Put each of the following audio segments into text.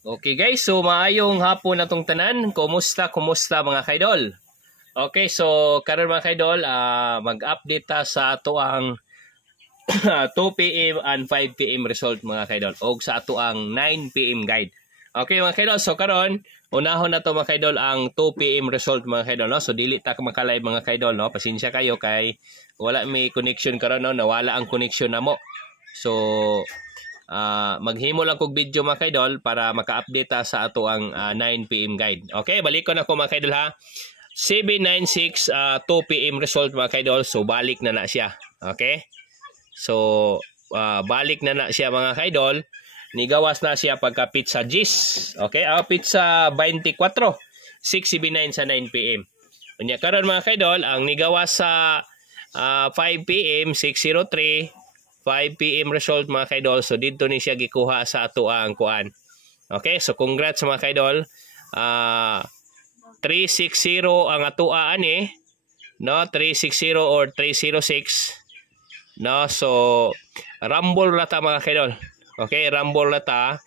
Okay guys, so maayong hapon na tong tanan. Kumusta mga kaidol? Okay, so karon mga kaidol, mag-update ta sa ato ang 2 PM and 5 PM result mga kaidol o sa ato ang 9 PM guide. Okay mga kaidol, so karon unahon na to mga kaidol ang 2 PM result mga kaidol, no? So dili ta maka-live mga kaidol, no? Pasensya kayo kay wala may connection karon, no? Nawala ang connection namo. So maghimo lang kog video mga kaidol para maka-update ta sa ato ang 9 PM guide. Okay, balik ko na ko mga kaidol ha. 796 2 PM result mga kaidol. So balik na siya. Okay? So balik na siya mga kaidol. Nigawas na siya pagka pizza gis. Okay? Pizza 24 679 sa 9 PM. Unya karon mga kaidol, ang nigawas sa 5 PM 603 5 PM result mga kaidol. So dito ni siya gikuha sa ato ang kuan. Okay, so congrats mga kaidol. 360 ang atoa ani, no? 360 or 306. No, so rumble na ta mga kaidol. Okay, rumble na ta.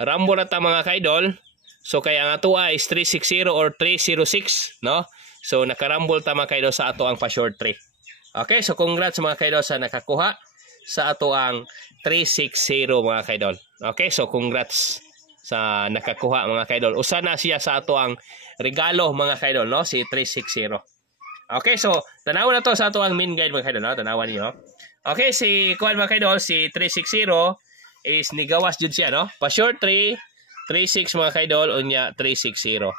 Rumble na ta mga kaidol. So kaya ang atoa is 360 or 306, no? So nakarambol ta mga kaidol sa ato ang pa-short 3. Okay, so congrats mga kaidol sa nakakuha sa ato ang 360 mga kaidol. Okay, so congrats sa nakakuha mga kaidol. Usa na siya sa ato ang regalo mga kaidol, no? Si 360. Okay, so tanawan na to sa ato ang main guide mga kaidol, no? Tanawan niyo. Okay, si kuan mga kaidol, si 360 is nigawas jud siya, no? Pa-short 3 36 mga kaidol, unya 360.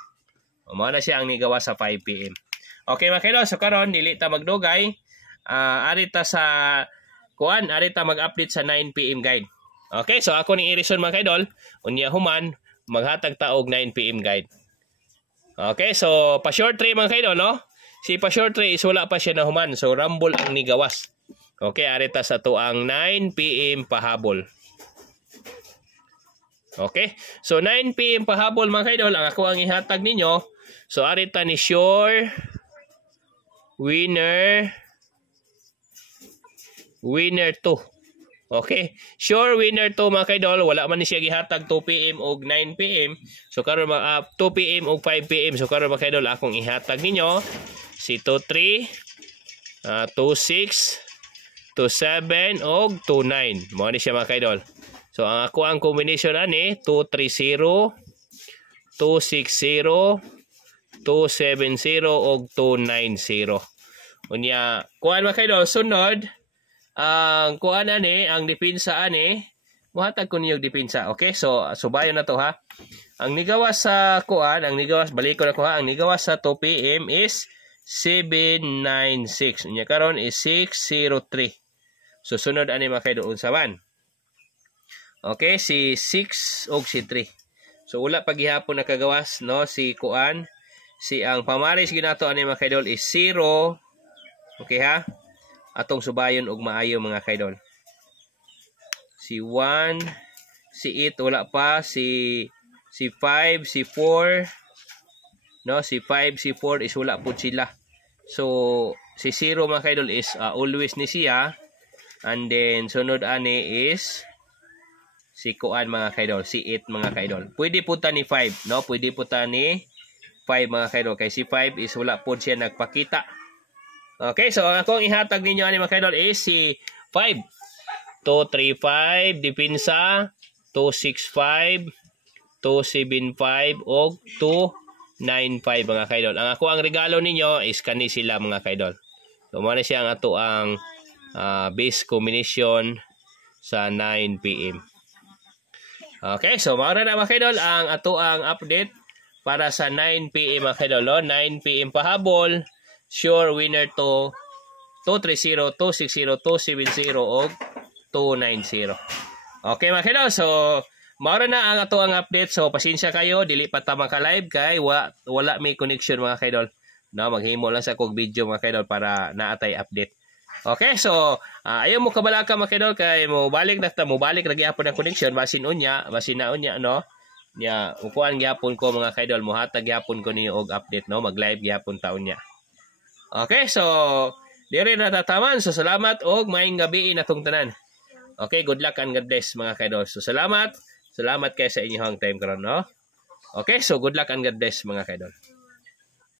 Mao na siya ang nigawas sa 5 PM. Okay mga kaidol, so karon dili ta magdugay. Ari ta sa kuan, ari ta mag-update sa 9 PM guide. Okay, so ako ni Irison mga kaidol, unya human maghatag ta og 9 PM guide. Okay, so pa short 3 mga kaidol, no? Si pa short 3 is wala pa siya na human, so rumble ang nigawas. Okay, ari ta sa tuang 9 PM pahabol. Okay, so 9 PM pahabol mga kaidol ang ako ang ihatag ninyo. So arita ni sure winner 2. Okay, sure winner 2 mga kaidol. Wala man ni siya gihatag 2 PM og 9 PM. So karon 2 PM og 5 PM. So karon mga kaidol akong ihatag ninyo si 23 26 27 og 29. Mo ni siya mga kaidol. So ang ako ang combination ani 230 260 270 og 290. Unya kuan mga kaidol, sunod ang kuan ani, ang depensa ani, muhatag ko niyo depensa. Okay, so subayon na to ha. Ang nigawas sa kuan, ang nigawas balik ko na ko ha. Ang nigawas sa 2 PM is 796. Unya karon is 603. So sunod ani mga kaidol unsa man? Okay, si 6 og si 3. So wala pa gihapon nakagawas, no? Si kuan, si ang pamaris ginato ani mga kaidol is 0. Okay ha? Atong subayon og maayo mga kaidol. Si 1, si 8 wala pa, si 5, si 4, no? Si 5, si 4 is wala pud sila. So si 0 mga kaidol is always ni siya. And then sunod ani is si kuan mga kaidol, si 8 mga kaidol. Pwede po ta ni 5, no? Pwede po ta ni 5 mga kaidol. Kay si 5 is wala po siya nagpakita. Okay, so ang akong ihatag ninyo ani mga kaidol is si 5. 235 depensa, 265, 275 og 295 mga kaidol. Ang ako ang regalo ninyo is kani sila mga kaidol. So mo na siya ang ato ang base combination sa 9 PM. Okay, so maura na mga kaidol ang ato ang update para sa 9 PM mga kaidol. 9 PM pahabol, sure winner 2, 230, 260, 270 og 290. Okay mga kaidol, so maura na ang ato ang update. So pasensya kayo, dili pa ta maka-live kay wala may connection mga kaidol. No, maghimo lang sa kog video mga kaidol para naatay update. Okay, so ayaw mo kabalaka mga kaidol kay mo balik ra gyapon ang connection basin na unya no. Nya upuan gyapon ko mga kaidol, mohatag gyapon ko niyo og update no, mag-live gyapon taon niya. Okay, so dire na tataman. So salamat og maayong gabi natong tanan. Okay, good luck and God bless mga kaidol. So salamat kayo sa inyong time karon, no? Okay, so good luck and God bless mga kaidol.